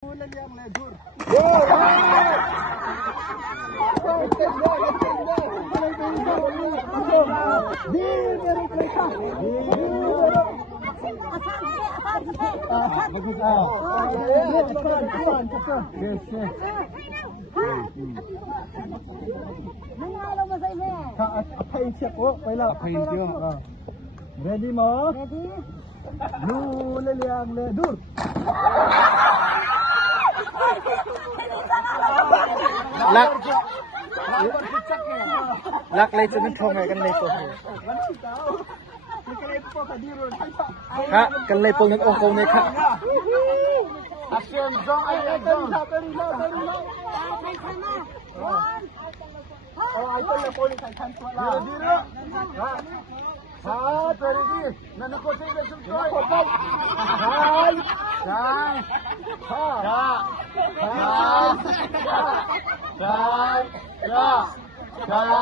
Ulan yang legur. Ready mo? Ready? Ulan yang legur. Lak lay sa bintong ay kan lay po. Ha, kan lay po ng ongkong na ka. Action zong ay zong. Oh, ay ko na po ni kan wala. Diro. Ha, ready. Nanako sa ile sum toy. Hai. Hai. Ha. Ha. Ha. Ha. Ha.